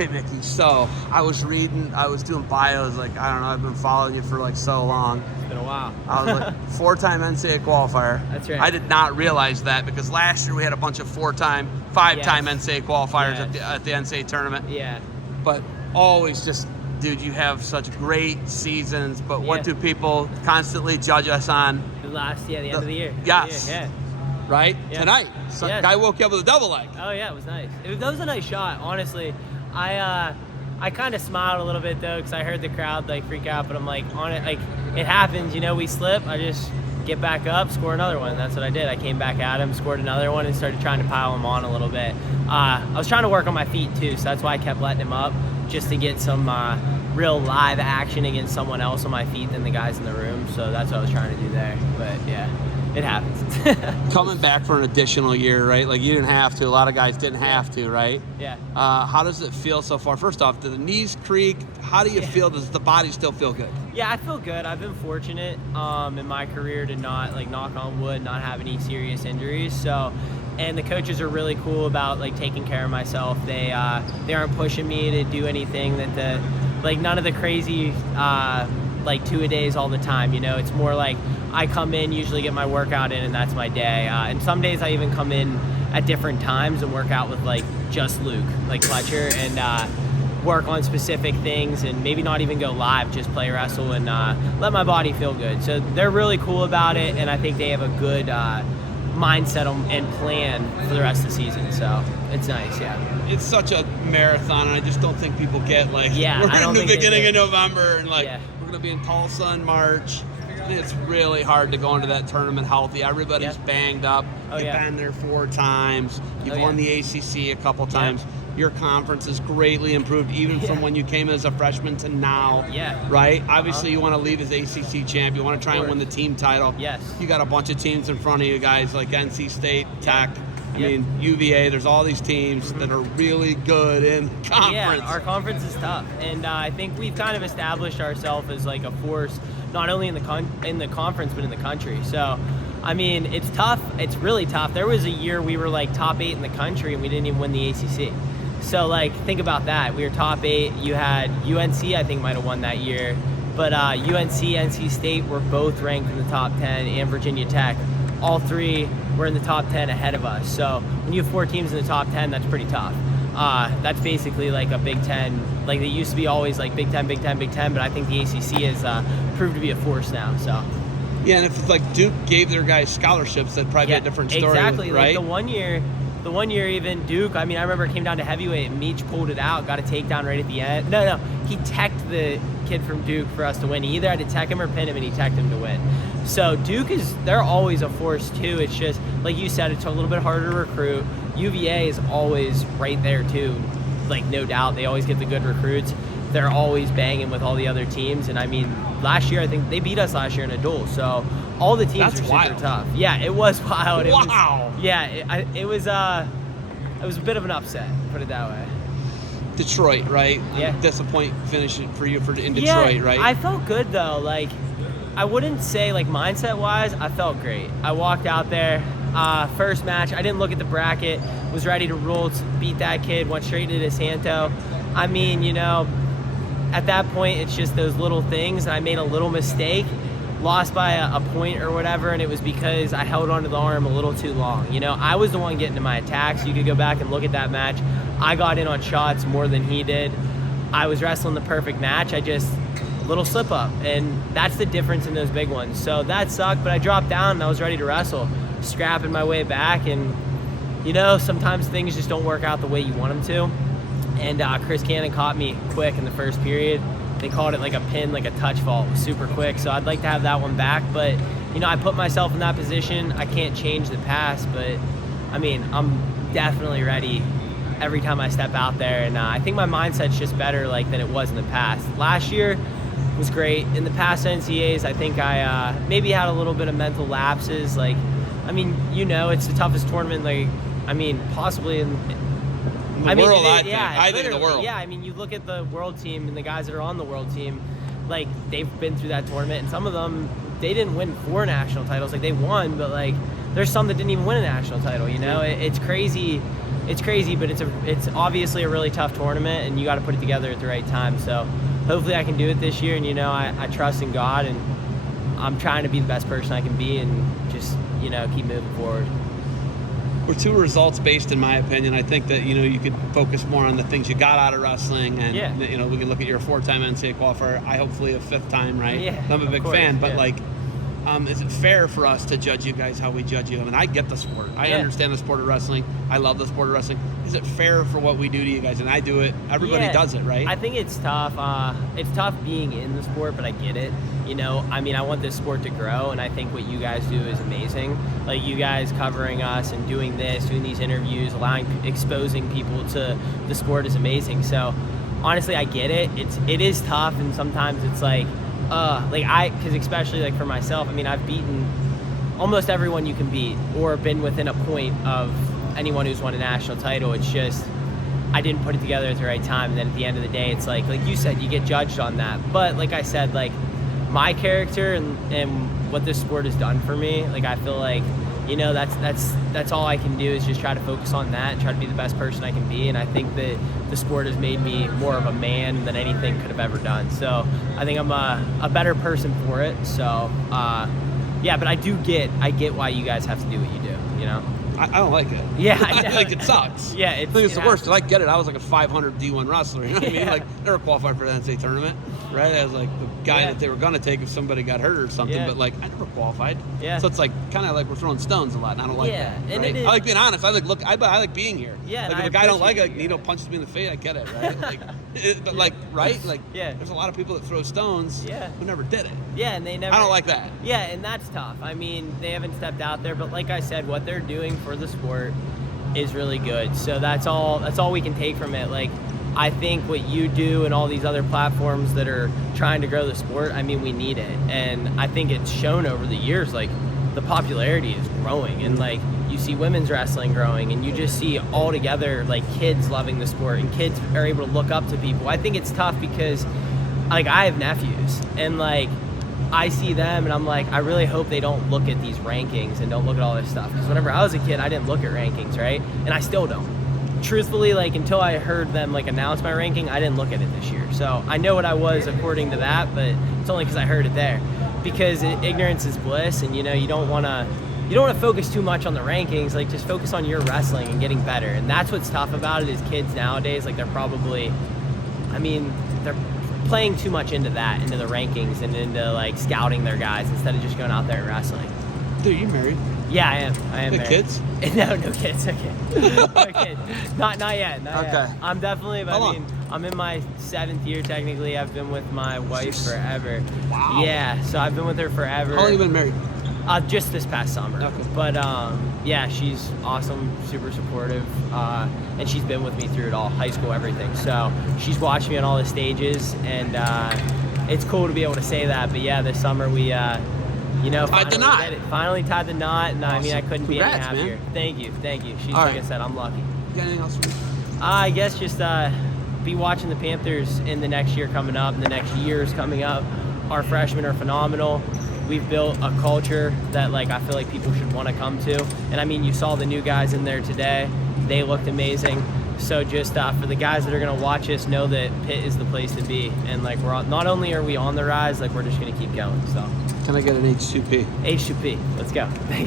Okay, Mickey, so I was doing bios, like, I don't know, I've been following you for like so long. It's been a while. I was like four-time NCAA qualifier. That's right. I did not realize that because last year we had a bunch of five-time NCAA qualifiers at the NCAA tournament. Yeah. But always just, dude, you have such great seasons, but what do people constantly judge us on? The end of the year. Yes. Yeah. Right? Yeah. Tonight. Guy woke you up with a double leg. Oh, yeah, it was nice. That was a nice shot, honestly. I kind of smiled a little bit, though, because I heard the crowd, like, freak out, but I'm like, on it, like, it happens, you know, we slip, I just get back up, score another one. That's what I did. I came back at him, scored another one, and started trying to pile him on a little bit. I was trying to work on my feet, too, so that's why I kept letting him up, just to get some real live action against someone else on my feet than the guys in the room, so that's what I was trying to do there. But, yeah. It happens. Coming back for an additional year, right? Like, you didn't have to. A lot of guys didn't have to, right? Yeah. How does it feel so far? First off, do the knees creak? How do you feel? Does the body still feel good? Yeah, I feel good. I've been fortunate in my career to not, like, knock on wood, not have any serious injuries. So, and the coaches are really cool about, like, taking care of myself. They aren't pushing me to do anything none of the crazy like 2-a-days all the time, you know. It's more like I come in, usually get my workout in, and that's my day. And some days I even come in at different times and work out with like just Luke, like Fletcher, and work on specific things and maybe not even go live, just play wrestle and let my body feel good. So they're really cool about it, and I think they have a good mindset and plan for the rest of the season. So it's nice, yeah. It's such a marathon, and I just don't think people get, like, we're in the beginning of November, and like we're going to be in Tulsa in March. It's really hard to go into that tournament healthy. Everybody's banged up. You've been there 4 times. You've won the ACC a couple times. Your conference is greatly improved, even from when you came as a freshman to now. Right? Obviously, you want to leave as ACC champ. You want to try and win the team title. You got a bunch of teams in front of you guys, like NC State, Tech. I mean, UVA, there's all these teams that are really good in conference. Yeah, our conference is tough. And I think we've kind of established ourselves as like a force, not only in the conference, but in the country. So, I mean, it's tough. It's really tough. There was a year we were like top 8 in the country, and we didn't even win the ACC. So, like, think about that. We were top 8. You had UNC, I think, might have won that year. But UNC, NC State were both ranked in the top 10, and Virginia Tech. All 3 were in the top 10 ahead of us. So when you have 4 teams in the top 10, that's pretty tough. That's basically like a Big Ten. Like, they used to be always like Big Ten, Big Ten, Big Ten, but I think the ACC has proved to be a force now. So. Yeah, and if it's like Duke gave their guys scholarships, that'd probably be a different story. Exactly. Right? Like the one year even Duke, I mean, I remember it came down to heavyweight and Meach pulled it out, got a takedown right at the end. No, he teched the kid from Duke for us to win. He either had to tech him or pin him, and he teched him to win. So Duke they're always a force too. It's just, like you said, it's a little bit harder to recruit. UVA is always right there too. Like, no doubt, they always get the good recruits. They're always banging with all the other teams. And I mean, last year, I think they beat us last year in a duel. So all the teams are super tough. Yeah, it was wild. It was a bit of an upset, put it that way. Detroit, right? Yeah. Disappoint finishing for you in Detroit, right? I felt good though. Like, I wouldn't say, like, mindset-wise, I felt great. I walked out there, first match, I didn't look at the bracket, was ready to roll, beat that kid, went straight into DeSanto. I mean, you know, at that point, it's just those little things, and I made a little mistake, lost by a point or whatever, and it was because I held onto the arm a little too long. You know, I was the one getting to my attacks. You could go back and look at that match. I got in on shots more than he did. I was wrestling the perfect match. Little slip up, and that's the difference in those big ones. So that sucked, but I dropped down and I was ready to wrestle, scrapping my way back, and you know, sometimes things just don't work out the way you want them to. And Chris Cannon caught me quick in the first period. They called it like a pin, like a touch fault. It was super quick, so I'd like to have that one back, but you know, I put myself in that position. I can't change the past, but I mean, I'm definitely ready every time I step out there, and I think my mindset's just better like than it was in the past. Last year was great. In the past NCAAs, I think I maybe had a little bit of mental lapses. Like, I mean, you know, it's the toughest tournament, like, I mean, possibly in the world, I think in the world. Yeah, I mean, you look at the world team and the guys that are on the world team, like, they've been through that tournament, and some of them, they didn't win 4 national titles. Like, they won, but, like, there's some that didn't even win a national title, you know? It's crazy it's crazy, but it's obviously a really tough tournament, and you got to put it together at the right time. So hopefully I can do it this year, and I trust in God, and I'm trying to be the best person I can be, and just keep moving forward. We're too results based, in my opinion. I think that you could focus more on the things you got out of wrestling, and we can look at your 4-time NCAA qualifier. I hopefully a 5th time, right? Yeah, I'm a big fan, but yeah. Is it fair for us to judge you guys how we judge you? I mean, I get the sport. I understand the sport of wrestling. I love the sport of wrestling. Is it fair for what we do to you guys? And I do it. Everybody does it, right? I think it's tough. It's tough being in the sport, but I get it. I want this sport to grow, and I think what you guys do is amazing. Like, you guys covering us and doing these interviews, exposing people to the sport is amazing. So, honestly, I get it. It is tough, and sometimes it's because especially for myself, I've beaten almost everyone you can beat, or been within a point of anyone who's won a national title. It's just I didn't put it together at the right time, and then at the end of the day, it's like you said, you get judged on that. But like I said, my character and what this sport has done for me, I feel like that's all I can do is just try to focus on that and try to be the best person I can be. And I think that the sport has made me more of a man than anything could have ever done. So I think I'm a better person for it. So but I get why you guys have to do what you do. I don't like it. Yeah, I know. It sucks. Yeah, I think it's the worst. I get it. I was a 500 D1 wrestler. You know what I mean? Never qualified for the NCAA tournament, right? I was the guy that they were gonna take if somebody got hurt or something. But I never qualified. Yeah. So it's kind of we're throwing stones a lot, and I don't like that. And right? I like being honest. I like being here. Yeah. If a guy don't like it, punches me in the face. I get it, right? Right? There's a lot of people that throw stones. Who never did it. Yeah, and they never. I don't like that. Yeah, and that's tough. They haven't stepped out there, but like I said, what they're doing for the sport is really good. So that's all we can take from it. I think what you do and all these other platforms that are trying to grow the sport, we need it. And I think it's shown over the years, the popularity is growing, and you see women's wrestling growing, and you just see all together kids loving the sport, and kids are able to look up to people. I think it's tough because I have nephews, and I see them, and I'm I really hope they don't look at these rankings and don't look at all this stuff, because whenever I was a kid, I didn't look at rankings, right? And I still don't. Truthfully, until I heard them announce my ranking, I didn't look at it this year. So I know what I was according to that, but it's only because I heard it there. Because ignorance is bliss, and you don't want to focus too much on the rankings. Just focus on your wrestling and getting better. And that's what's tough about it is kids nowadays, they're probably, they're playing too much into the rankings and into scouting their guys instead of just going out there and wrestling. Dude, you married? Yeah, I am. The married. Kids? No kids. Okay. No kids. Not yet. Not yet. I'm definitely. I'm in my 7th year technically. I've been with my wife forever. Wow. Yeah. So I've been with her forever. How long have you been married? Just this past summer. Okay. But she's awesome, super supportive, and she's been with me through it all, high school, everything. So she's watched me on all the stages, and it's cool to be able to say that. But yeah, this summer we. Finally tied the knot, and awesome. I couldn't be any happier. Man. Thank you. She's I said, I'm lucky. You got anything else for me? I guess just be watching the Panthers in the next year coming up, and the next years coming up. Our freshmen are phenomenal. We've built a culture that I feel like people should want to come to. And you saw the new guys in there today. They looked amazing. So just for the guys that are going to watch us, know that Pitt is the place to be. And not only are we on the rise, we're just going to keep going. So. Can I get an H2P? H2P. Let's go. Thanks.